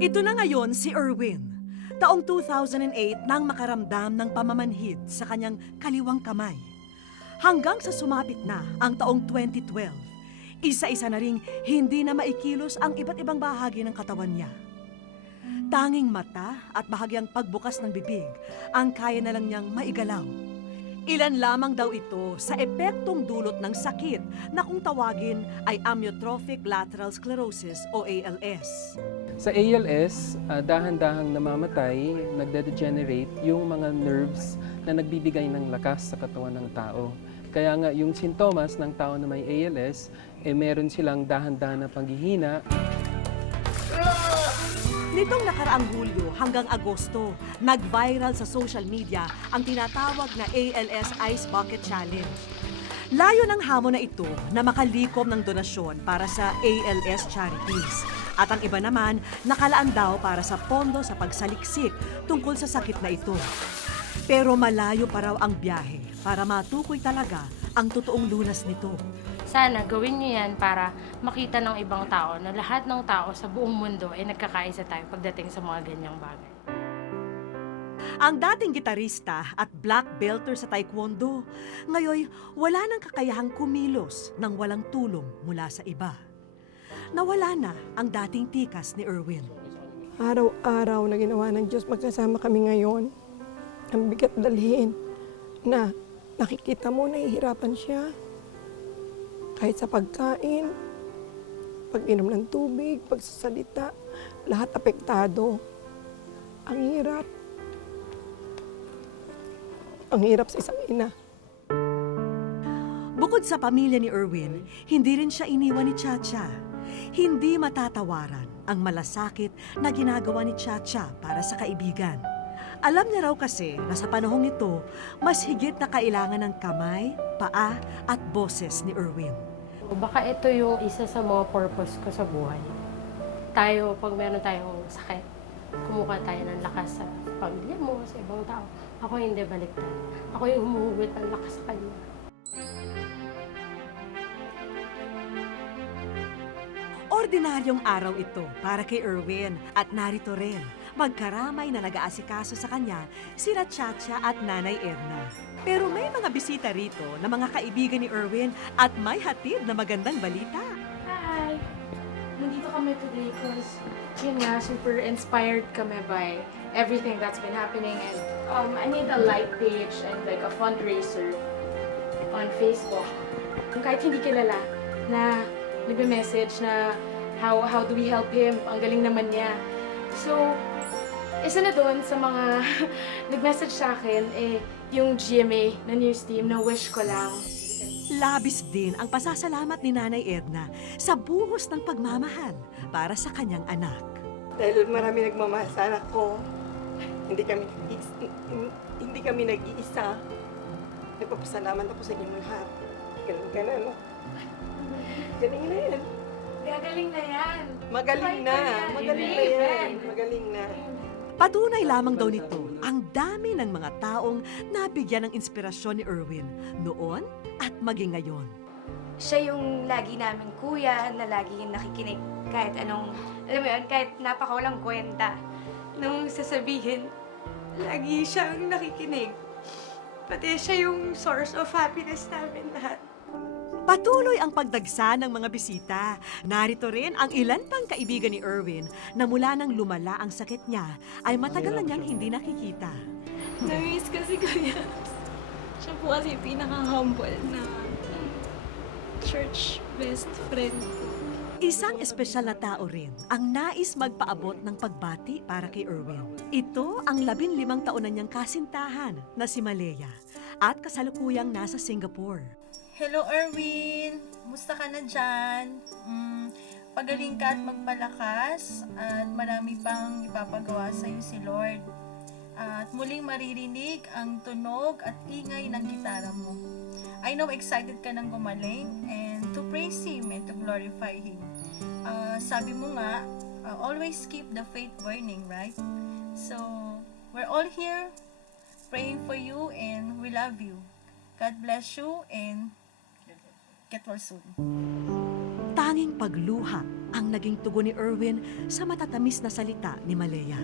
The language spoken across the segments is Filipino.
Ito na ngayon si Erwin. Taong 2008 nang makaramdam ng pamamanhid sa kanyang kaliwang kamay. Hanggang sa sumapit na ang taong 2012, isa-isa na ring hindi na maikilos ang iba't ibang bahagi ng katawan niya. Tanging mata at bahagyang pagbukas ng bibig ang kaya na lang niyang maigalaw. Ilan lamang daw ito sa epektong dulot ng sakit na kung tawagin ay amyotrophic lateral sclerosis o ALS. Sa ALS, dahan-dahang namamatay, nagde-degenerate yung mga nerves na nagbibigay ng lakas sa katawan ng tao. Kaya nga yung sintomas ng tao na may ALS, meron silang dahan-dahan na panghihina. Nitong nakaraang Hulyo hanggang Agosto, nag-viral sa social media ang tinatawag na ALS Ice Bucket Challenge. Layo ng hamon na ito na makalikom ng donasyon para sa ALS charities. At ang iba naman, nakalaan daw para sa pondo sa pagsaliksik tungkol sa sakit na ito. Pero malayo pa raw ang biyahe para matukoy talaga ang totoong lunas nito. Sana gawin niyo yan para makita ng ibang tao na lahat ng tao sa buong mundo ay nagkakaisa tayo pagdating sa mga ganyang bagay. Ang dating gitarista at black belter sa taekwondo, ngayon wala nang kakayahang kumilos nang walang tulong mula sa iba. Nawala na ang dating tikas ni Erwin. Araw-araw na ginawa ng Diyos, magkasama kami ngayon. Ang bigat dalhin na nakikita mo, nahihirapan siya. Kahit sa pagkain, pag-inom ng tubig, pagsasalita, lahat apektado. Ang hirap. Ang hirap sa isang ina. Bukod sa pamilya ni Erwin, hindi rin siya iniwan ni Chacha. Hindi matatawaran ang malasakit na ginagawa ni Chacha para sa kaibigan. Alam niya raw kasi na sa panahong ito, mas higit na kailangan ng kamay, paa at boses ni Erwin. Baka ito yung isa sa mga purpose ko sa buhay. Tayo, pag meron tayong sakit, kumuha tayo ng lakas sa pamilya mo, sa ibang tao. Ako hindi, baliktad. Ako yung humuhugot ng lakas sa kanya. Ordinaryong araw ito para kay Erwin at narito rin, magkaramay na nag-aasikaso sa kanya sina Chacha at Nanay Edna. Pero may mga bisita rito na mga kaibigan ni Erwin at may hatid na magandang balita. Hi! Nandito kami today because, yun nga, super inspired kami by everything that's been happening. And I made a light page and like a fundraiser on Facebook. Kahit hindi kilala, na nagbe-message na how do we help him? Ang galing naman niya. So, isa na doon sa mga nag-message sa akin, yung GMA na news team na wish ko lang. Labis din ang pasasalamat ni Nanay Edna sa buhos ng pagmamahal para sa kanyang anak. Dahil marami nagmamahal sa anak ko, hindi kami nag-iisa. Nagpapasalamat ako sa inyong lahat. Galing ka na, no? Galing na yan. Gagaling na yan. Magaling na. Magaling na yan. Magaling na. Patunay lamang daw nito ang dami ng mga taong nabigyan ng inspirasyon ni Erwin noon at maging ngayon. Siya yung lagi naming kuya na lagi yung nakikinig kahit anong, alam mo yun, kahit napakawalang kwenta. Nung sasabihin, lagi siyang nakikinig. Pati siya yung source of happiness namin lahat. Patuloy ang pagdagsa ng mga bisita. Narito rin ang ilan pang kaibigan ni Erwin na mula nang lumala ang sakit niya ay matagal na niyang hindi nakikita. Namiss ko si Kuya. Siya po kasi pinaka-humble na church best friend ko. Isang espesyal na tao rin ang nais magpaabot ng pagbati para kay Erwin. Ito ang 15 taon na niyang kasintahan na si Malaya at kasalukuyang nasa Singapore. Hello, Erwin! Musta ka na dyan? Pagaling ka at magpalakas at marami pang ipapagawa sa'yo si Lord. At muling maririnig ang tunog at ingay ng gitara mo. I know excited ka nang gumaling and to praise Him and to glorify Him. Sabi mo nga, always keep the faith burning, right? So, we're all here praying for you and we love you. God bless you and get well soon. Tanging pagluha ang naging tugon ni Erwin sa matatamis na salita ni Malea.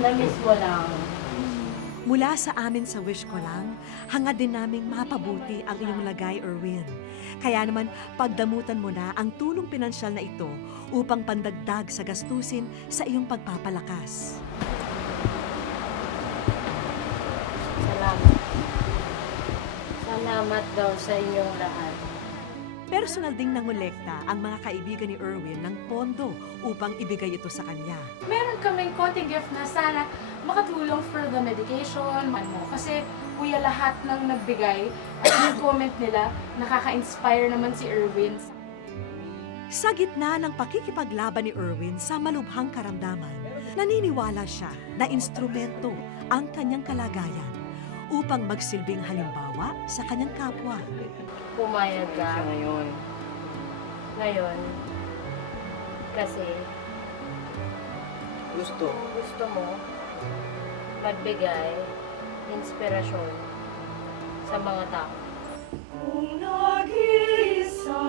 Na-miss mo lang. Mula sa amin sa wish ko lang, hangad din naming mapabuti ang iyong lagay, Erwin. Kaya naman, pagdamutan mo na ang tulong pinansyal na ito upang pandagdag sa gastusin sa iyong pagpapalakas. Salamat. Salamat daw sa inyong lahat. Personal ding nangolekta ang mga kaibigan ni Erwin ng pondo upang ibigay ito sa kanya. Meron kaming konting gift na sana makatulong for the medication, kasi kuya lahat ng nagbigay at yung comment nila, nakaka-inspire naman si Erwin. Sa gitna ng pakikipaglaban ni Erwin sa malubhang karamdaman, naniniwala siya na instrumento ang kanyang kalagayan upang magsilbing halimbawa sa kanyang kapwa. Pumayag ka Ngayon, ngayon kasi gusto. gusto mo magbigay inspirasyon sa mga tao. Kung nag-iisa